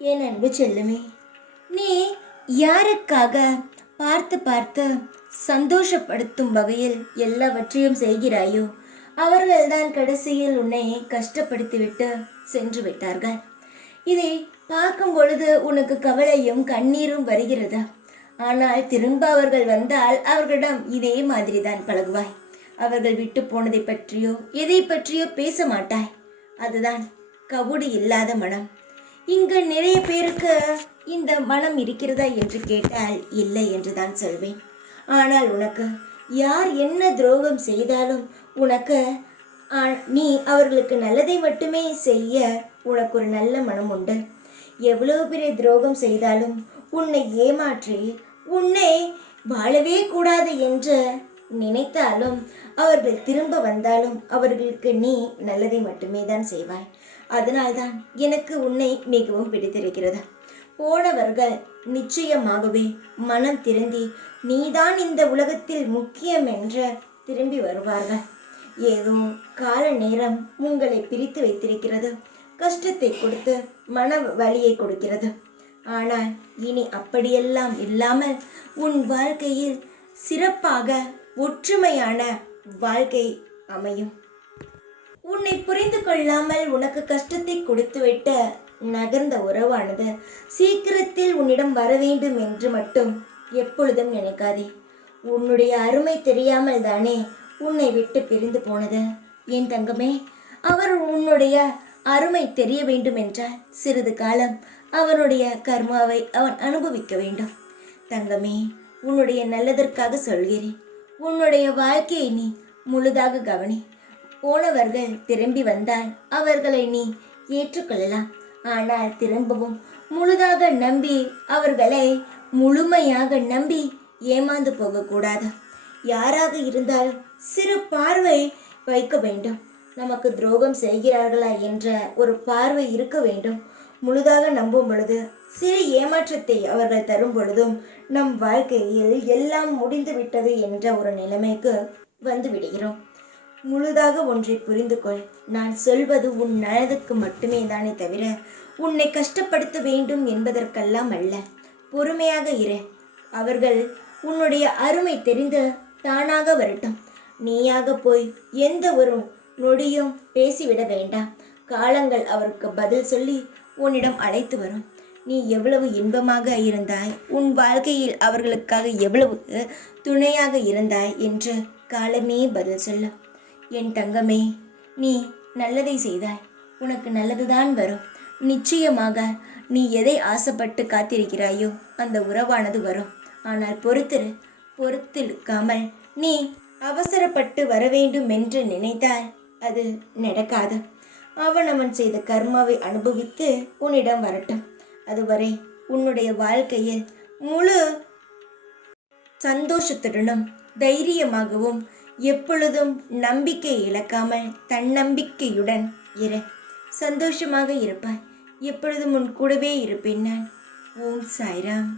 என் அன்பு செல்லுமே, நீ யாருக்காக பார்த்து பார்த்து சந்தோஷப்படுத்தும் வகையில் எல்லாவற்றையும் செய்கிறாயோ அவர்கள்தான் கடைசியில் உன்னை கஷ்டப்படுத்திவிட்டு சென்று விட்டார்கள். இதை பார்க்கும் பொழுது உனக்கு கவலையும் கண்ணீரும் வருகிறது. ஆனால் திரும்ப அவர்கள் வந்தால் அவர்களிடம் இதே மாதிரி தான் பழகுவாய். அவர்கள் விட்டு போனதை பற்றியோ எதை பற்றியோ பேச மாட்டாய். அதுதான் கபடு இல்லாத மனம். இங்கு நிறைய பேருக்கு இந்த மனம் இருக்கிறதா என்று கேட்டால் இல்லை என்று தான் சொல்வேன். ஆனால் உனக்கு யார் என்ன துரோகம் செய்தாலும் உனக்கு நீ அவர்களுக்கு நல்லதை மட்டுமே செய்ய உனக்கு ஒரு நல்ல மனம் உண்டு. எவ்வளவு பெரிய துரோகம் செய்தாலும் உன்னை ஏமாற்றி உன்னை வாழவே கூடாது என்று நினைத்தாலும் அவர்கள் திரும்ப வந்தாலும் அவர்களுக்கு நீ நல்லதை மட்டுமே தான் செய்வாய். அதனால்தான் எனக்கு உன்னை மிகவும் பிடித்திருக்கிறது. போனவர்கள் நிச்சயமாகவே மனம் திருந்தி நீதான் இந்த உலகத்தில் முக்கியம் என்று திரும்பி வருவார்கள். ஏதோ கால நேரம் உங்களை பிரித்து வைத்திருக்கிறது, கஷ்டத்தை கொடுத்து மன வலியை கொடுக்கிறது. ஆனால் இனி அப்படியெல்லாம் இல்லாமல் உன் வாழ்க்கையில் சிறப்பாக ஒற்றுமையான வாழ்க்கை அமையும். உன்னை புரிந்து கொள்ளாமல் உனக்கு கஷ்டத்தை கொடுத்துவிட்டு நகர்ந்த உறவானது சீக்கிரத்தில் உன்னிடம் வர வேண்டும் என்று மட்டும் எப்பொழுதும் நினைக்காதே. உன்னுடைய அருமை தெரியாமல் தானே உன்னை விட்டு பிரிந்து போனது. என் தங்கமே, அவர் உன்னுடைய அருமை தெரிய வேண்டும் என்றால் சிறிது காலம் அவனுடைய கர்மாவை அவன் அனுபவிக்க வேண்டும். தங்கமே, உன்னுடைய நல்லதற்காக சொல்கிறேன். உன்னுடைய வாழ்க்கையை நீ முழுதாக கவனி. போனவர்கள் திரும்பி வந்தால் அவர்களை நீ ஏற்றுக்கொள்ளலாம். ஆனால் திரும்பவும் முழுதாக நம்பி அவர்களை முழுமையாக நம்பி ஏமாந்து போகக்கூடாது. யாராக இருந்தாலும் சிறு பார்வை வைக்க வேண்டும். நமக்கு துரோகம் செய்கிறார்களா என்ற ஒரு பார்வை இருக்க வேண்டும். முழுதாக நம்பும் பொழுது சிறு ஏமாற்றத்தை அவர்கள் தரும் பொழுதும் நம் வாழ்க்கையில் எல்லாம் முடிந்து விட்டது என்ற ஒரு நிலைமைக்கு வந்து விடுகிறோம். முழுதாக ஒன்றை புரிந்து கொள். நான் சொல்வது உன் நலனுக்கு மட்டுமே தானே தவிர உன்னை கஷ்டப்படுத்த வேண்டும் என்பதற்கெல்லாம் அல்ல. பொறுமையாக இரு. அவர்கள் உன்னுடைய அருமை தெரிந்து தானாக வரட்டும். நீயாக போய் எந்த ஒரு நொடியும் பேசிவிட வேண்டாம். காலங்கள் அவருக்கு பதில் சொல்லி உன்னிடம் அழைத்து வரும். நீ எவ்வளவு இன்பமாக இருந்தாய், உன் வாழ்க்கையில் அவர்களுக்காக எவ்வளவு துணையாக இருந்தாய் என்று காலமே பதில் சொல்லும். என் தங்கமே, நீ நல்லதை செய்தாய், உனக்கு நல்லதுதான் வரும். நிச்சயமாக நீ எதை ஆசைப்பட்டு காத்திருக்கிறாயோ அந்த உறவானது வரும். ஆனால் பொறுத்திருக்காமல் நீ அவசரப்பட்டு வர வேண்டும் என்று நினைத்தால் அது நடக்காது. அவன் செய்த கர்மாவை அனுபவித்து உன்னிடம் வரட்டும். அதுவரை உன்னுடைய வாழ்க்கையில் முழு சந்தோஷத்துடனும் தைரியமாகவும் எப்பொழுதும் நம்பிக்கை இழக்காமல் தன்னம்பிக்கையுடன் இரு. சந்தோஷமாக இருப்பாய். எப்பொழுதும் உன் கூடவே இருப்பேன் நான். ஓம் சாய்ராம்.